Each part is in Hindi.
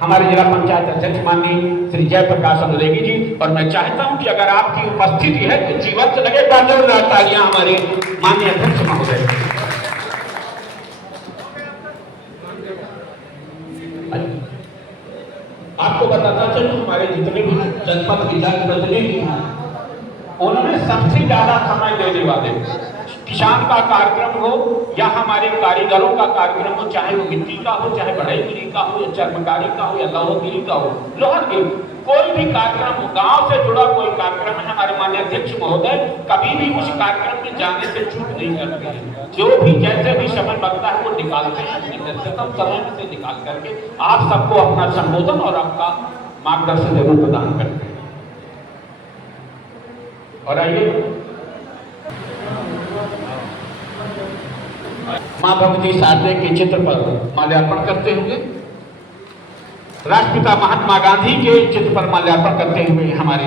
हमारे जिला पंचायत अध्यक्ष माननीय श्री जयप्रकाश अनुरेगी जी, और मैं चाहता हूं कि अगर आपकी उपस्थिति है तो जीवंत लगे जोरदार तालियां हमारे माननीय अध्यक्ष महोदय। आपको बताना चाहिए हमारे जितने भी जनपद विधायक प्रतिनिधि हैं उन्होंने सबसे ज्यादा समय देने वाले किसान का कार्यक्रम हो या हमारे कारीगरों का कार्यक्रम हो, चाहे वो मिट्टी का हो, चाहे बढ़ईगिरी का हो, या चर्मकारी का हो, या लोहगिरी का हो, लोहगिरी कोई भी कार्यक्रम हो, गांव से जुड़ा कोई कार्यक्रम है, हमारे माननीय अध्यक्ष महोदय कभी भी उस कार्यक्रम में जाने से चूक नहीं करते हैं। जो भी जैसे भी समय लगता है वो निकालते हैं, अपने व्यस्ततम समय से निकाल करके आप सबको अपना संबोधन और आपका मार्गदर्शन जरूर प्रदान करते हैं। और आइए मां भगवती शारदे के चित्र पर माल्यार्पण करते हुए, राष्ट्रपिता महात्मा गांधी के चित्र पर माल्यार्पण करते हुए हमारे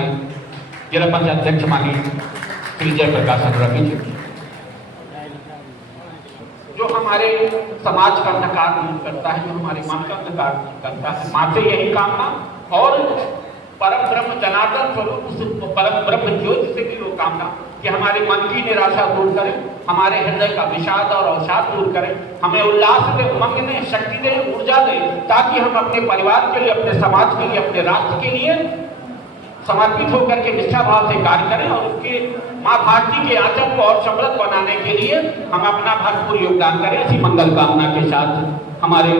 जिला पंचायत अध्यक्ष माननीय श्री जयप्रकाश अनुरागी जी, जो हमारे समाज का अंधकार दूर करता है, जो हमारे मन का अंधकार दूर करता है। मां से यही कामना और परम ब्रह्म जनार्दन स्वरूप उस परम ब्रह्म ज्योति से भी वो कामना कि हमारे मन की निराशा दूर करें, हमारे हृदय का विषाद और अवसाद दूर करें, हमें उल्लास दे, उमंग दे, शक्ति दे, ऊर्जा दे, ताकि हम अपने परिवार के लिए, अपने समाज के लिए, अपने राष्ट्र के लिए समर्पित होकर के निष्ठा भाव से कार्य करें और उसके मां भारती के आंचल को और समृद्ध बनाने के लिए हम अपना भरपूर योगदान करें। ऐसी मंगल कामना के साथ हमारे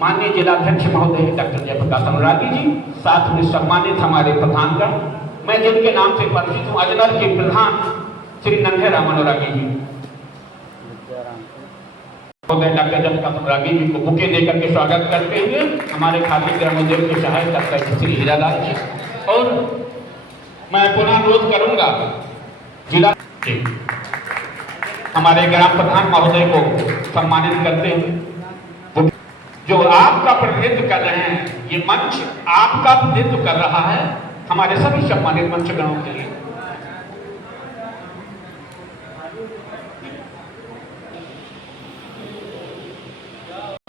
माननीय जिलाध्यक्ष महोदय डॉक्टर जयप्रकाश अनुरागी जी, साथ में सम्मानित हमारे प्रधानगण, मैं जिनके नाम से परिचित हूँ, अजनर के प्रधान श्री नंढे राम अनुरागी जी, महोदय डॉक्टर जयप्रकाश अनुरागी जी को बुके देकर के स्वागत करते हुए हमारे खादी ग्रामोद्योग के सहायक डॉक्टर श्री हीरालाल जी, और मैं पुनः अनुरोध करूंगा जिला हमारे ग्राम प्रधान महोदय को सम्मानित करते हुए, जो आपका प्रतिनिधित्व कर रहे हैं, ये मंच आपका प्रतिनिधित्व कर रहा है, हमारे सभी सम्मानित मंचगणों के लिए।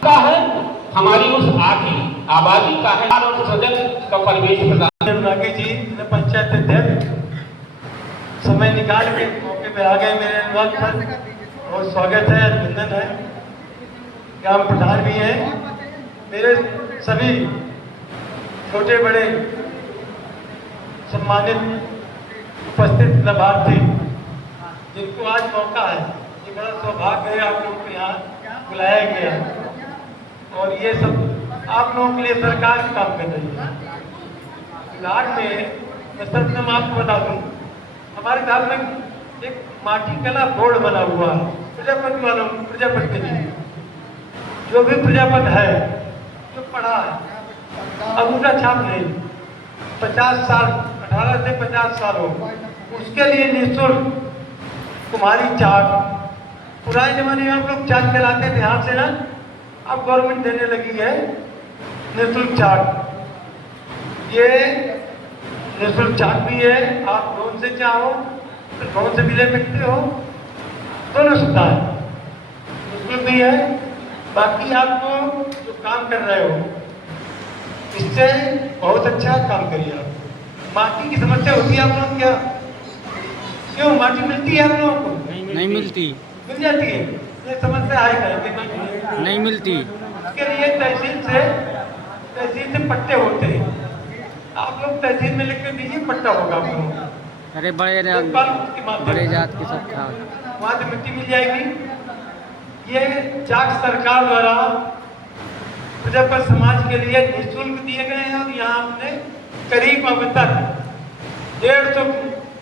है हमारी उस आबादी का है और सजग का परिवेश प्रदान। अनुरागी जी पंचायत अध्यक्ष समय निकाल के मौके पे आ गए मेरे अनुरोध पर, बहुत स्वागत है, अभिनंदन है। ग्राम प्रधान भी हैं, मेरे सभी छोटे बड़े सम्मानित उपस्थित लाभार्थी जिनको आज मौका है, ये बड़ा सौभाग्य है आप लोगों को यहाँ बुलाया गया और ये सब आप लोगों के लिए सरकार काम कर रही है। बिहार में मैं सर्वप्रथम आपको बता दूं, हमारे घर में एक माटी कला बोर्ड बना हुआ है प्रजापति वालों, प्रजापति के लिए जो भी प्रजापति है, जो पढ़ा है, अब उनका छाप नहीं, 50 साल 18 से 50 साल हो, उसके लिए निःशुल्क कुम्हारी चाक, पुराने जमाने में हम लोग चाक चलाते थे हाथ से ना, अब गवर्नमेंट देने लगी है निःशुल्क चाक। ये निःशुल्क चाक भी है, आप लोन से चाहो तो लोन से भी ले सकते हो, दोनों सुविधा है, निःशुल्क भी है। बाकी आपको जो काम कर रहे हो इससे बहुत अच्छा काम करिए आप। माटी की समस्या होती है आप लोग क्या? क्यों माटी मिलती है आप लोगों को? नहीं मिलती। मिल जाती है, ये समस्या है कहीं नहीं मिलती। इसके लिए तहसील से पट्टे होते हैं, आप लोग तहसील में लिख के दीजिए, पट्टा होगा आप लोगों को। अरे बड़े जात के सब था, वहाँ से मिट्टी मिल जाएगी। ये चाक सरकार द्वारा प्रजापति समाज के लिए निःशुल्क दिए गए हैं और यहाँ हमने करीब अब तक 150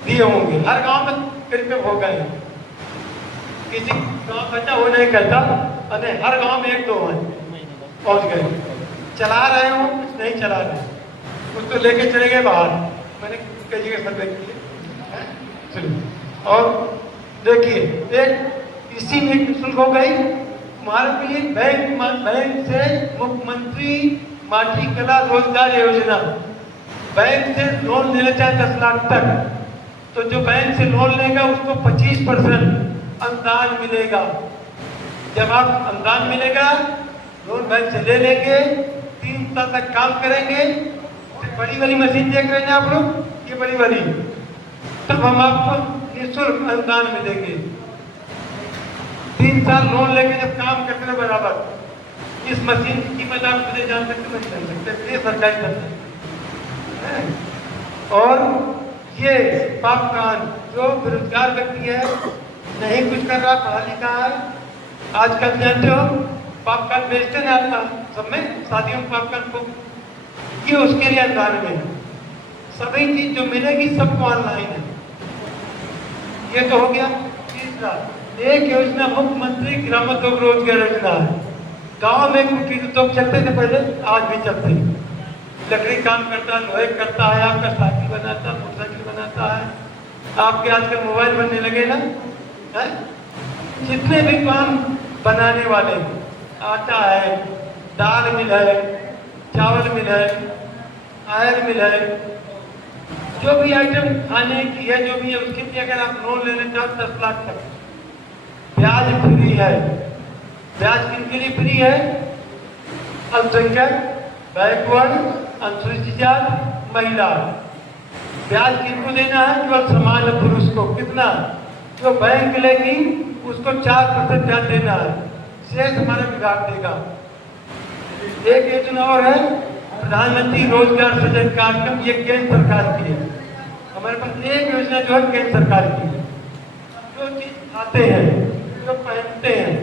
दिए होंगे, हर गांव में करीब हो गए हैं। किसी गांव बचा वो नहीं करता, अरे हर गांव में 1-2 पहुंच गए। चला रहे हो, कुछ नहीं चला रहे, कुछ तो लेके चले गए बाहर, मैंने कई जगह सर्वे किए। और देखिए एक इसी में निःशुल्क हो गई हमारे लिए बैंक से मुख्यमंत्री माटी कला रोजगार योजना, बैंक से लोन लेना चाहे 10 लाख तक, तो जो बैंक से लोन लेगा उसको 25% अनुदान मिलेगा। जब आप अनुदान मिलेगा, लोन बैंक से ले लेंगे, 3 साल तक काम करेंगे, तो बड़ी वाली मशीन देख रहे हैं आप लोग, ये बड़ी वाली, तब हम आपको निःशुल्क अनुदान में देंगे। 3 साल लोन लेके जब काम करते रहे बराबर, इस मशीन की कीमत आप खुद जान सकते, नहीं जान सकते, ये सरकारी दफ्तर है। और ये पापकान, जो बेरोजगार व्यक्ति है, नहीं कुछ कर रहा, पढ़ा लिखा है, आजकल जानते हो पापकान बेचते ना सब में, शादियों में पापकान को, ये उसके लिए अनुदान में है। सभी चीज जो मिलेगी सबको ऑनलाइन है। ये तो हो गया। तीसरा, एक योजना मुख्यमंत्री ग्रामोद्योग रोजगार योजना है। गांव में कुटीर उद्योग चलते थे पहले, आज भी चलते हैं। लकड़ी काम करता है, लोहे करता है, आपका साइकिल बनाता है, मोटरसाइकिल बनाता है, आपके आजकल मोबाइल बनने लगे ना है? जितने भी काम बनाने वाले, आटा है, दाल मिल है, चावल मिल है, आयल मिल है, जो भी आइटम खाने की है, जो भी है, उसके लिए अगर आप लोन लेने चाहो 10 लाख तक, ब्याज फ्री है। ब्याज किनके लिए फ्री है? अल्पसंख्यक, बैकवर्ड, अनुसूचित जाति, महिला। ब्याज किनको देना है? केवल समान पुरुष को। कितना? जो बैंक लेगी उसको 4% ब्याज देना है, शेष हमारा विभाग देगा। एक योजना और है, प्रधानमंत्री रोजगार सृजन कार्यक्रम, ये केंद्र सरकार की है। हमारे पास एक योजना जो है केंद्र सरकार की है। जो चीज खाते हैं, जो पहनते हैं,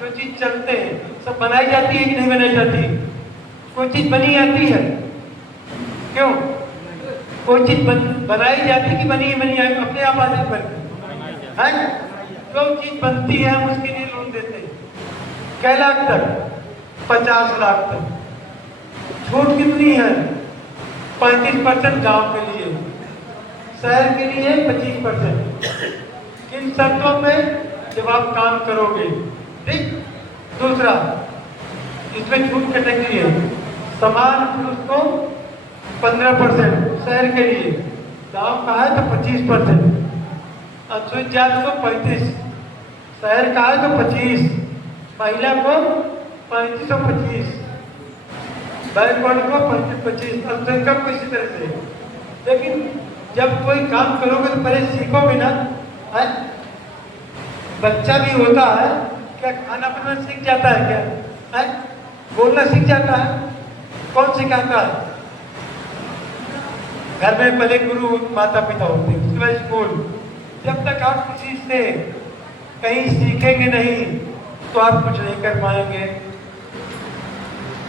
जो चीज चलते हैं, सब बनाई जाती है कि नहीं बनाई जाती? कोई चीज बनी जाती है? क्यों? कोई चीज बनाई जाती है कि बनी है? अपने आप आ जाती है। जो चीज बनती है हम उसके लिए लोन देते हैं। कै लाख तक? 50 लाख तक। छूट कितनी है? 35% गांव के लिए, शहर के लिए 25%। किन शर्तों पे? जब आप काम करोगे, ठीक। दूसरा, इसमें छूट कैटेगरी है, समान पुरुष को 15%, शहर के लिए, गांव का है तो 25%, अनुसूचित जाति को 35%, शहर का है तो 25%, महिला को 3525, बैकवर्ड को 25, अल्पसंख्यक को इसी तरह से। लेकिन जब कोई काम करोगे तो पहले सीखोगे ना, है? बच्चा भी होता है क्या, खाना बनाना सीख जाता है क्या, है? बोलना सीख जाता है? कौन सिखाता है? घर में पहले गुरु माता पिता होते हैं, उसके बाद स्कूल। जब तक आप किसी से कहीं सीखेंगे नहीं तो आप कुछ नहीं कर पाएंगे।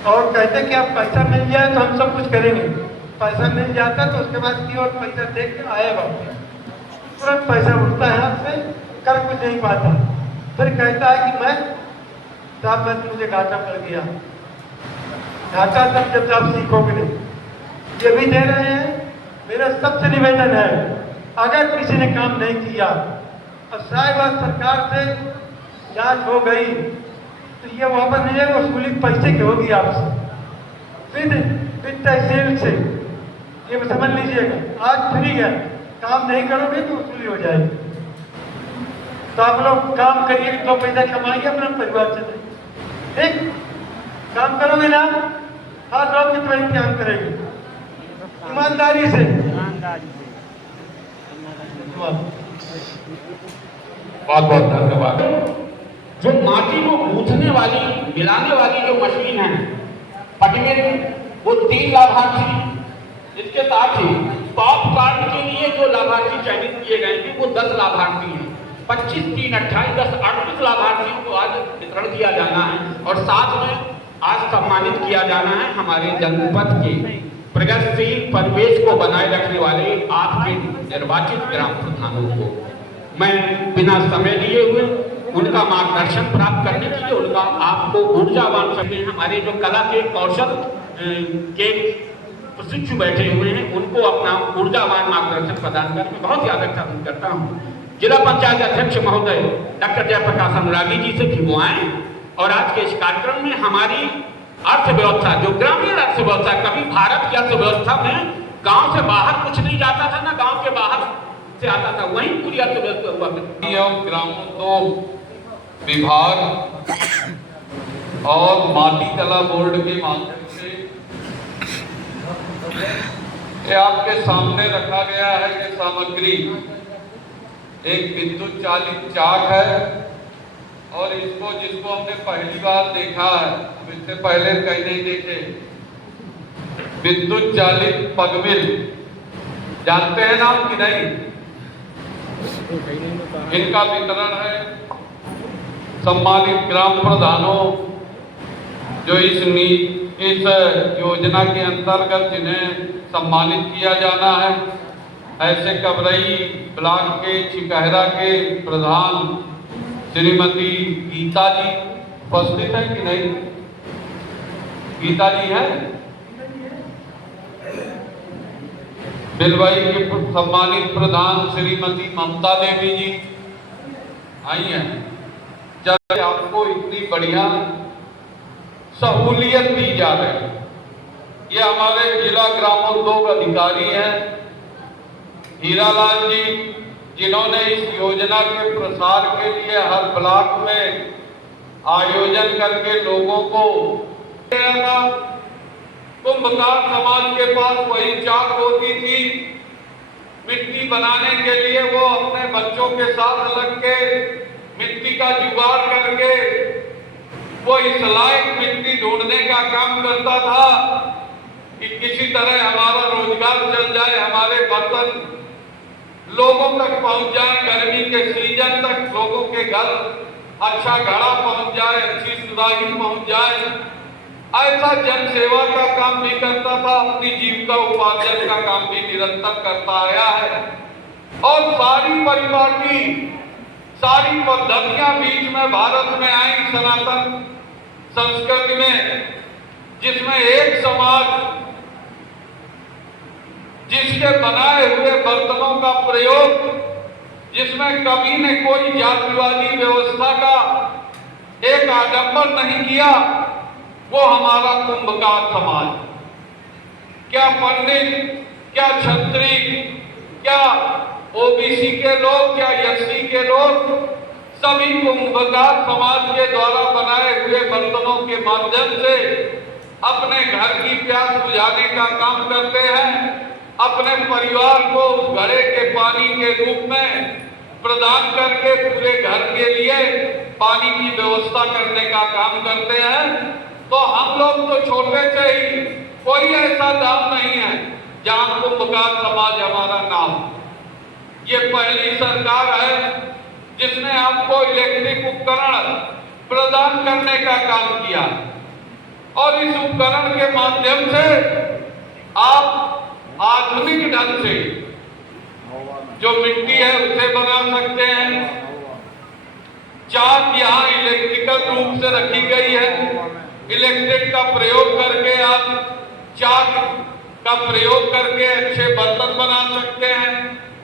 और कहते कि आप पैसा मिल जाए तो हम सब कुछ करेंगे। पैसा मिल जाता तो उसके बाद की और पैसा देख के आएगा, तुरंत पैसा उठता है हाथ से, कर कुछ नहीं पाता। फिर कहता है कि मैं साहब मैं मुझे घाटा पड़ गया। घाटा तब जब आप सीखोगे नहीं। ये भी दे रहे हैं। मेरा सबसे निवेदन है, अगर किसी ने काम नहीं किया और शायद सरकार से जांच हो गई तो ये वापस नहीं जाएगा, वसूली पैसे की होगी आपसे, फिर तहसील से। ये समझ लीजिएगा, आज फ्री है, काम नहीं करोगे तो वसूली हो जाएगी। तो आप लोग काम करिए, 2 पैसा कमाइए, अपना परिवार चलाइए, ठीक। काम करोगे ना, हाथ रोक के तुम्हारी काम करेंगे ईमानदारी से। बहुत बहुत धन्यवाद। जो माटी को गूंथने वाली, मिलाने वाली जो मशीन है पटमेर, वो 3 लाभार्थी। इसके साथ ही टॉप कार्ड के लिए जो लाभार्थी चयनित किए गए थे वो 10 लाभार्थी हैं। 25, 3, 28, 10, 38 लाभार्थियों को आज वितरण किया जाना है। और साथ में आज सम्मानित किया जाना है हमारे जनपद के प्रगतिशील परिवेश को बनाए रखने वाले आपके निर्वाचित ग्राम प्रधानों को। मैं बिना समय लिए हुए उनका मार्गदर्शन प्राप्त करने के लिए उनका आपको ऊर्जावान करते हैं। हमारे जो कला के कौशल के प्रशिक्षु बैठे हुए हैं उनको अपना ऊर्जावान मार्गदर्शन प्रदान करके बहुत ही आदर करता हूँ। जिला पंचायत अध्यक्ष महोदय डॉक्टर जयप्रकाश अनुरागी जी से भी वो आए और आज के इस कार्यक्रम में हमारी अर्थव्यवस्था, जो ग्रामीण अर्थव्यवस्था, कभी भारत की अर्थव्यवस्था में गांव से बाहर कुछ नहीं जाता था, ना गांव के बाहर से आता था, वहीं पूरी अर्थव्यवस्था हुआ करती। ग्रामोद्योग विभाग और माटी कला बोर्ड के माध्यम से ये आपके सामने रखा गया है कि सामग्री एक विद्युत चालित चाक है और जिसको हमने पहली बार देखा है, अब इससे पहले कहीं नहीं देखे। विद्युत चालित पगमिल जानते हैं नाम कि नहीं? इनका वितरण है सम्मानित ग्राम प्रधानों जो इस योजना के अंतर्गत जिन्हें सम्मानित किया जाना है। ऐसे कबरई ब्लॉक के छिकहरा के प्रधान श्रीमती गीता जी उपस्थित है कि नहीं? गीता जी है। बिलवाई के सम्मानित प्रधान श्रीमती ममता देवी जी आई हैं। जब आपको इतनी बढ़िया सहूलियत दी जा रही है, ये हमारे जिला ग्रामोद्योग अधिकारी हैं हीरालाल जी, जिन्होंने इस योजना के प्रसार के लिए हर ब्लॉक में आयोजन करके लोगों को कुंभकार समाज के पास वही चाक होती थी मिट्टी बनाने के लिए। वो अपने बच्चों के साथ लग के मिट्टी का जुगाड़ करके वो इस लायक मिट्टी ढूंढने का काम करता था कि किसी तरह हमारा रोजगार चल जाए, हमारे बर्तन लोगों तक पहुंच जाए, गर्मी के सीजन तक लोगों के घर अच्छा घड़ा पहुंच जाए, अच्छी सुराही पहुंच जाए। ऐसा जन सेवा का काम भी करता था, अपनी जीविका उपार्जन का काम भी निरंतर करता आया है। और सारी परिपाटी, सारी पद्धतियां बीच में भारत में आई सनातन संस्कृति में, जिसमें एक समाज जिसके बनाए हुए बर्तनों का प्रयोग, जिसमें कभी ने कोई जातिवादी व्यवस्था का एक आडंबर नहीं किया, वो हमारा कुंभकार समाज। क्या पंडित, क्या छत्री, क्या ओबीसी के लोग, क्या एससी के लोग, सभी कुंभकार समाज के द्वारा बनाए हुए बर्तनों के माध्यम से अपने घर की प्यास बुझाने का काम करते हैं, अपने परिवार को उस घड़े के पानी के रूप में प्रदान करके पूरे घर के लिए पानी की व्यवस्था करने का काम करते हैं। तो हम लोग तो छोटे से ही, कोई ऐसा गांव नहीं है जहां कुंभकार समाज हमारा नाम। ये पहली सरकार है जिसने आपको इलेक्ट्रिक उपकरण प्रदान करने का काम किया और इस उपकरण के माध्यम से आप आधुनिक ढंग से जो मिट्टी है उसे बना सकते हैं। चाक यहाँ इलेक्ट्रिकल रूप से रखी गई है, इलेक्ट्रिक का प्रयोग करके आप चाक का प्रयोग करके अच्छे बर्तन बना सकते हैं।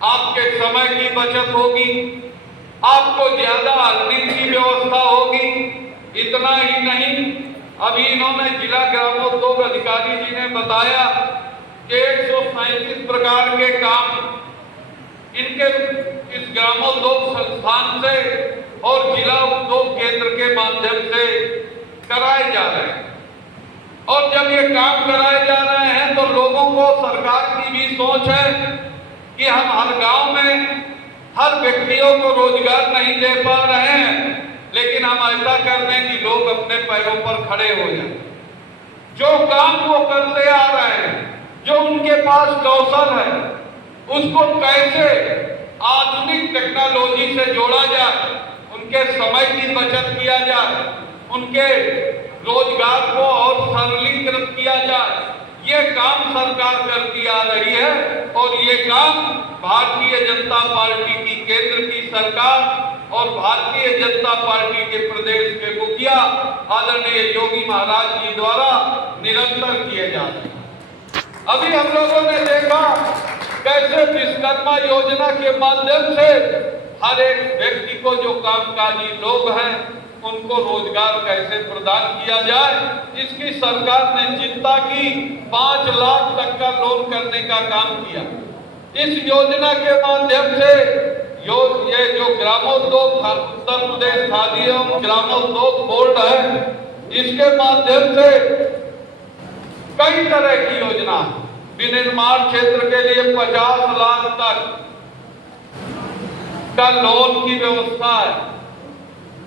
आपके समय की बचत होगी, आपको ज्यादा अर्निंग की व्यवस्था होगी। इतना ही नहीं, अभी इन्होंने जिला ग्रामोद्योग अधिकारी जी ने बताया कि 137 प्रकार के काम इनके इस ग्रामोद्योग संस्थान से और जिला उद्योग केंद्र के माध्यम से कराए जा रहे हैं। और जब ये काम कराए जा रहे हैं तो लोगों को, सरकार की भी सोच है कि हम हर गांव में हर व्यक्तियों को रोजगार नहीं दे पा रहे हैं, लेकिन हम ऐसा कर दें कि लोग अपने पैरों पर खड़े हो जाएं। जो काम वो करते आ रहे हैं, जो उनके पास कौशल है, उसको कैसे आधुनिक टेक्नोलॉजी से जोड़ा जाए, उनके समय की बचत किया जाए, उनके रोजगार को और सरलीकृत किया जाए, ये काम सरकार करती आ रही है। और ये काम भारतीय जनता पार्टी की केंद्र की सरकार और भारतीय जनता पार्टी के प्रदेश के मुखिया आदरणीय योगी महाराज जी द्वारा निरंतर किए जा रहे हैं। अभी हम लोगों ने देखा कैसे विश्वकर्मा योजना के माध्यम से हर एक व्यक्ति को, जो कामकाजी लोग हैं, उनको रोजगार कैसे प्रदान किया जाए, इसकी सरकार ने चिंता की। 5 लाख तक का लोन करने का काम किया। इस योजना के माध्यम से ये जो ग्रामोद्योग उत्तर प्रदेश खादी एवं ग्रामोद्योग बोर्ड है, इसके माध्यम से कई तरह की योजना, विनिर्माण क्षेत्र के लिए 50 लाख तक का लोन की व्यवस्था है,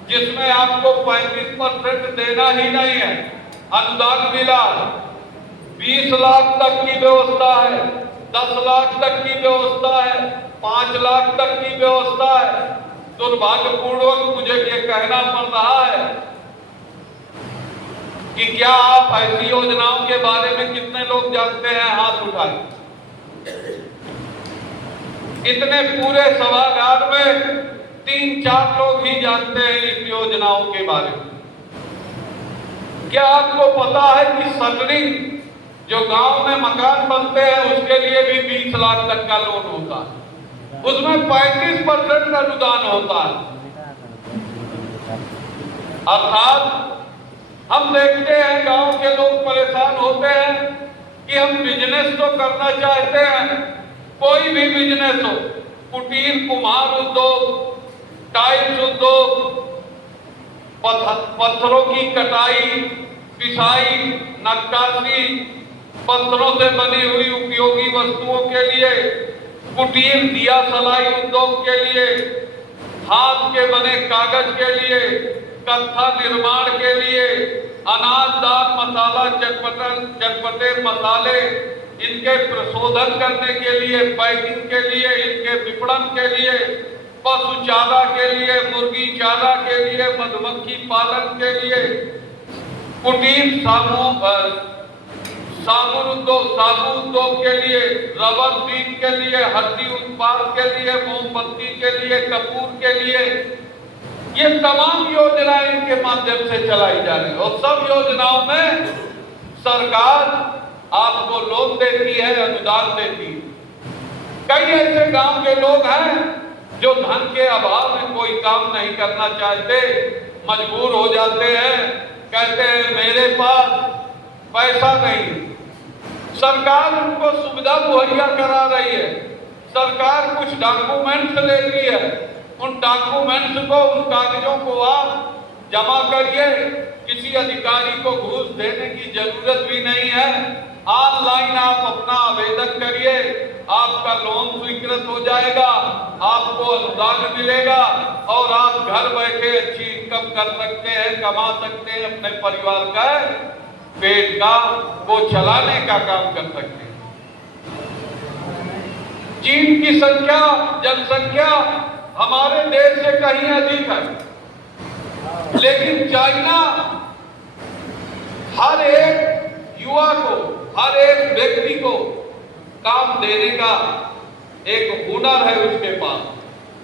जिसमें आपको 35% देना ही नहीं है, अनुदान मिला। 20 लाख तक की व्यवस्था है, 10 लाख तक की व्यवस्था है, 5 लाख तक की व्यवस्था है। दुर्भाग्यपूर्वक मुझे ये कहना पड़ रहा है कि क्या आप ऐसी योजनाओं के बारे में कितने लोग जानते हैं? हाथ उठाएं। इतने पूरे सभागार में 3-4 लोग ही जानते हैं इस योजनाओं के बारे में। क्या आपको पता है कि सटरिंग जो गांव में मकान बनते हैं उसके लिए भी 20 लाख तक का लोन होता है, उसमें 35% अनुदान होता है। अर्थात हम देखते हैं गांव के लोग परेशान होते हैं कि हम बिजनेस तो करना चाहते हैं, कोई भी बिजनेस हो, कुटीर कुम्हार उद्योग, टाइल्स उद्योग, पत्थरों की कटाई, पिसाई, नक्काशी, पत्थरों से बनी हुई उपयोगी वस्तुओं के लिए, कुटीर दिया सलाई उद्योग के लिए, हाथ के बने कागज के लिए, कत्था निर्माण के लिए, अनाज दाल मसाला चटपटे मसाले, इनके प्रशोधन करने के लिए, पैकिंग के लिए, इनके विपणन के लिए, पशु चारा के लिए, मुर्गी चारा के लिए, मधुमक्खी पालन के लिए, कुटीर साबुन उद्योग के लिए, रबर सीट के लिए, हड्डी उत्पाद के लिए, मोमबत्ती के लिए, कपूर के लिए, ये तमाम योजनाएं इनके माध्यम से चलाई जा रही है। और सब योजनाओं में सरकार आपको लोन देती है, अनुदान देती है। कई ऐसे गांव के लोग हैं जो धन के अभाव में कोई काम नहीं करना चाहते, मजबूर हो जाते हैं, कहते हैं मेरे पास पैसा नहीं। सरकार उनको सुविधा मुहैया करा रही है, सरकार कुछ डॉक्यूमेंट्स लेती है, उन डॉक्यूमेंट्स को, उन कागजों को आप जमा करिए, किसी अधिकारी को घूस देने की जरूरत भी नहीं है। ऑनलाइन आप अपना आवेदन करिए, आपका लोन स्वीकृत हो जाएगा, आपको अनुदान मिलेगा और आप घर बैठे अच्छी इनकम कर सकते हैं, कमा सकते हैं, अपने परिवार का पेट का वो चलाने का काम कर सकते हैं। चीन की जनसंख्या हमारे देश से कहीं अधिक है, लेकिन चाइना हर एक युवा को, हर एक व्यक्ति को काम देने का एक हुनर है उसके पास।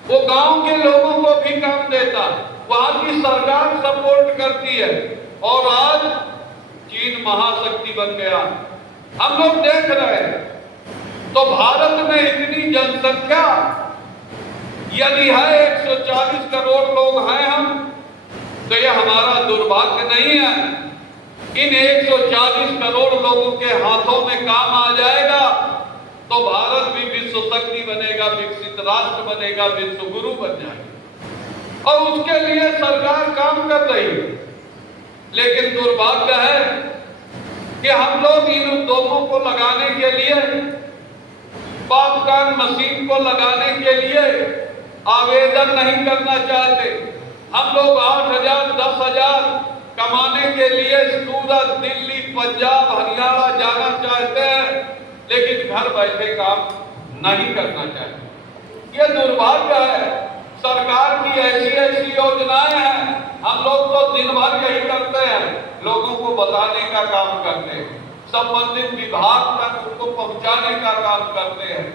वो गांव के लोगों को भी काम देता, वहां की सरकार सपोर्ट करती है और आज चीन महाशक्ति बन गया। हम लोग देख रहे हैं। तो भारत में इतनी जनसंख्या यदि है, 140 करोड़ लोग हैं हम, तो ये हमारा दुर्भाग्य नहीं है। इन 140 करोड़ लोगों के हाथों में काम आ जाएगा तो भारत भी विश्व शक्ति बनेगा, विकसित राष्ट्र बनेगा, विश्व गुरु बन जाएगा। और उसके लिए सरकार काम कर रही है। लेकिन दुर्भाग्य है कि हम लोग इन उद्योगों को लगाने के लिए, पॉपकॉर्न मशीन को लगाने के लिए आवेदन नहीं करना चाहते। हम लोग 8,000, 10,000 कमाने के लिए सूरत, दिल्ली, पंजाब, हरियाणा जाना चाहते हैं, लेकिन घर बैठे काम नहीं करना चाहते। ये दुर्भाग्य है। सरकार की ऐसी योजनाएं हैं, हम लोग तो दिन भर यही करते हैं, लोगों को बताने का काम करते हैं, संबंधित विभाग तक उनको पहुंचाने का काम करते हैं।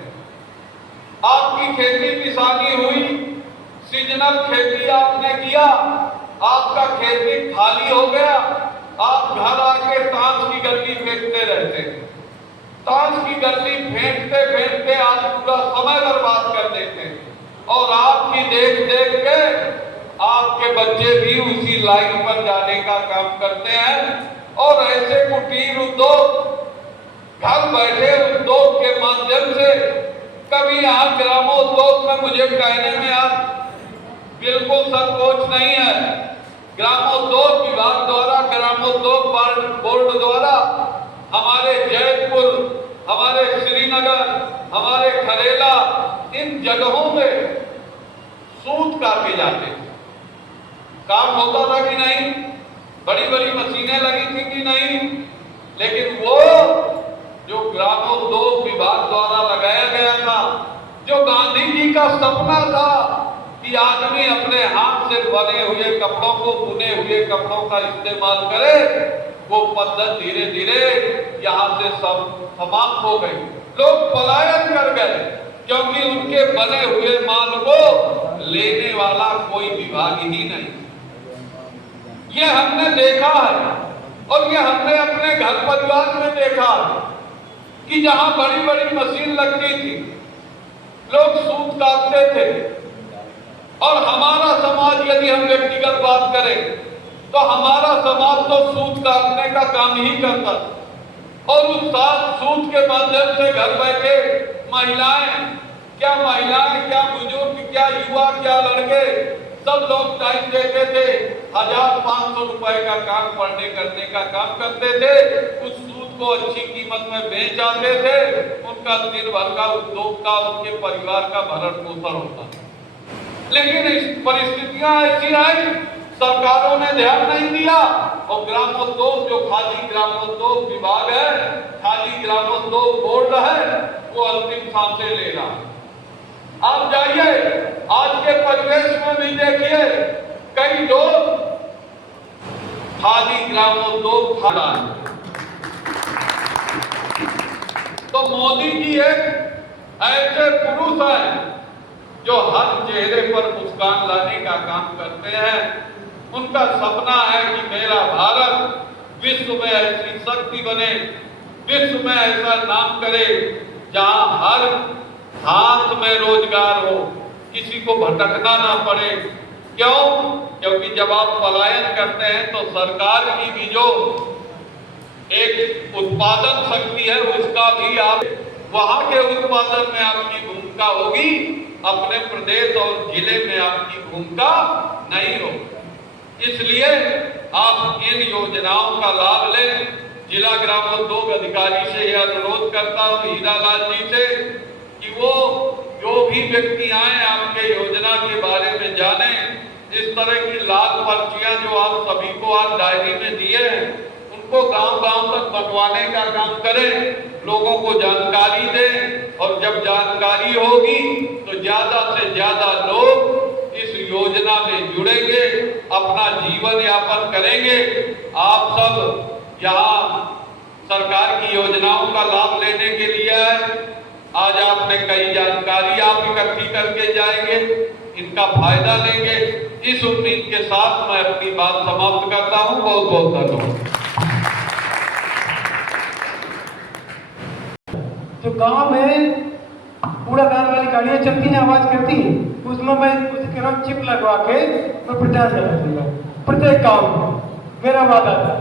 आपकी खेती किसानी हुई, सीजनल खेती आपने किया, आपका खेती खाली हो गया, आप घर आके ताश की गल्ली फेंकते रहते हैं। ताश की गल्ली फेंकते फेंकते आप पूरा समय बर्बाद कर देते हैं और आपकी देख देख के आपके बच्चे भी उसी लाइन पर जाने का काम करते हैं। और ऐसे कुटीर उद्योग, घर बैठे उद्योग के माध्यम से, कभी यहाँ ग्रामोद्योग में मुझे कहने में आज बिल्कुल संकोच नहीं है। ग्रामोद्योग विभाग द्वारा, ग्रामोद्योग बोर्ड द्वारा हमारे जयपुर, हमारे रायगढ़, हमारे खरेला, इन जगहों में सूत काटे जाते थे। काम होता था कि नहीं? बड़ी बड़ी मशीनें लगी थी कि नहीं? लेकिन वो जो ग्रामोद्योग विभाग द्वारा लगाया गया था, जो गांधी जी का सपना था कि आदमी अपने हाथ से बने हुए कपड़ों को, बुने हुए कपड़ों का इस्तेमाल करे, वो पद्धति धीरे धीरे यहाँ से सब समाप्त हो गई। लोग पलायन कर गए क्योंकि उनके बने हुए माल को लेने वाला कोई विभाग ही नहीं। ये हमने देखा है और ये हमने अपने घर परिवार में देखा कि जहां बड़ी बड़ी मशीन लगती थी, लोग सूत काटते थे। और हमारा समाज, यदि हम व्यक्तिगत बात करें, तो हमारा समाज तो सूत काटने का काम ही करता था। और उस सूत के माध्यम से घर बैठे महिलाएं, क्या बुजुर्ग, क्या युवा, क्या लड़के, सब लोग टाइम देते थे। 1500 रुपए का काम, पढ़ने करने का काम करते थे। उस सूत को अच्छी कीमत में बेच आते थे। उनका दिन भर का उद्योग का, उनके परिवार का भरण पोषण होता। लेकिन इस परिस्थितियां ऐसी आई, सरकारों ने ध्यान नहीं दिया और ग्रामोद्योग, जो खादी ग्रामोद्योग विभाग है, खादी ग्रामोद्योग बोर्ड है, वो अंतिम सांसें ले रहा। आप जाइए आज के परिवेश में भी देखिए, कई लोग खादी ग्रामोद्योग खड़ा है। तो मोदी जी एक ऐसे पुरुष हैं जो हर चेहरे पर मुस्कान लाने का काम करते हैं। उनका सपना है कि मेरा भारत विश्व में ऐसी शक्ति बने, विश्व में ऐसा नाम करे जहां हर हाथ में रोजगार हो, किसी को भटकना ना पड़े। क्यों? क्योंकि जब आप पलायन करते हैं तो सरकार की भी जो एक उत्पादन शक्ति है, उसका भी आप, वहां के उत्पादन में आपकी भूमिका होगी, अपने प्रदेश और जिले में आपकी भूमिका नहीं हो। इसलिए आप इन योजनाओं का लाभ लें। जिला ग्रामोद्योग अधिकारी से यह अनुरोध करता हूं, हीरालाल जी से, कि वो जो भी व्यक्ति आए आपके योजना के बारे में जाने। इस तरह की लाल पर्चियां जो आप सभी को आज डायरी में दिए हैं, उनको गांव-गांव तक बंटवाने का काम करें, लोगों को जानकारी दें। और जब जानकारी होगी तो ज्यादा से ज्यादा लोग इस योजना में जुड़ेंगे, अपना जीवन यापन करेंगे। आप सब यहाँ सरकार की योजनाओं का लाभ लेने के लिए आए। आज आपने कई जानकारी आप इकट्ठी करके जाएंगे, इनका फायदा लेंगे। इस उम्मीद के साथ मैं अपनी बात समाप्त करता हूं। बहुत बहुत धन्यवाद। जो गांव में कूड़ा दान वाली गाड़ियां चलती हैं, आवाज करती हैं, उसमें मैं उसके नाम चिप लगवा के मैं प्रचार करना दूंगा प्रत्येक गांव में। मेरा वादा था।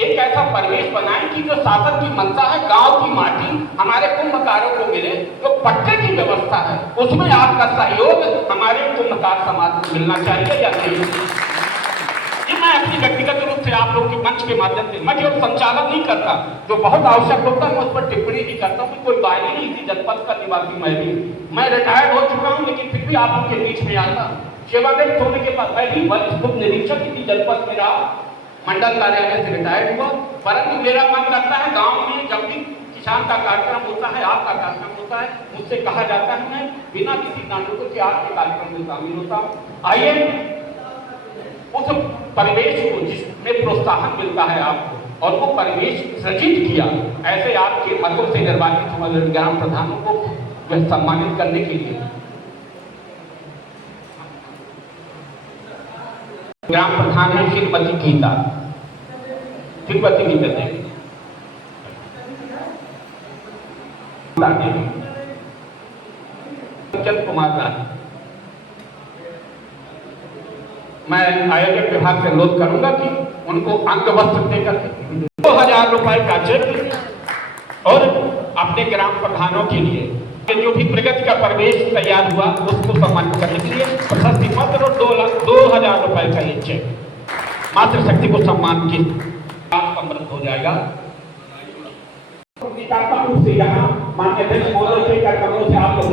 एक ऐसा परिवेश बनाएं कि जो शासन की मंशा है, गांव की माटी हमारे कुंभकारों को मिले। जो पट्टे की व्यवस्था है, उसमें आपका सहयोग हमारे कुंभकार समाज को मिलना चाहिए या नहीं? ये मैं अपनी व्यक्तिगत रूप से आप लोगों के मंच के माध्यम से, मैं केवल संचालन नहीं करता, जो बहुत आवश्यक होता है मैं उस पर टिप्पणी भी करता हूँ। कोई बाहरी नहीं, इसी जनपद का निवासी मैं भी, मैं रिटायर्ड हो चुका हूँ, लेकिन फिर भी आप लोग के बीच में आता। सेवानिवृत्त होने के बाद मैं भी वरिष्ठ उप निरीक्षक इसी जनपद में रहा, मंडल कार्यालय से रिटायर्ड हुआ। परंतु मेरा मन करता है, गांव में जब भी किसान का कार्यक्रम होता है, आपका कार्यक्रम होता है, मुझसे कहा जाता है, मैं बिना किसी नाटक के आपके कार्यक्रम में शामिल होता हूँ। आइए उस परिवेश को जिसमें प्रोत्साहन मिलता है आपको, और वो परिवेश सृजित किया ऐसे आपके मतों से निर्वाचित हुए ग्राम प्रधानों को सम्मानित करने के लिए। ग्राम प्रधान है श्रीमती गीता, श्रीमती गीता देवी, चंद कुमार राज। मैं आयोजक विभाग से अनुरोध करूंगा कि उनको अंग वस्त्र देकर 2000 रुपए का चेक और अपने ग्राम प्रधानों के लिए जो भी प्रगति का परिवेश तैयार हुआ उसको सम्मानित करने के लिए प्रशस्ति पत्र और 2000 रुपए का ये चेक मातृशक्ति को सम्मान की अमृत हो जाएगा। रूप से यहाँ माननीय अध्यक्ष महोदय से कार्यक्रमों से आपको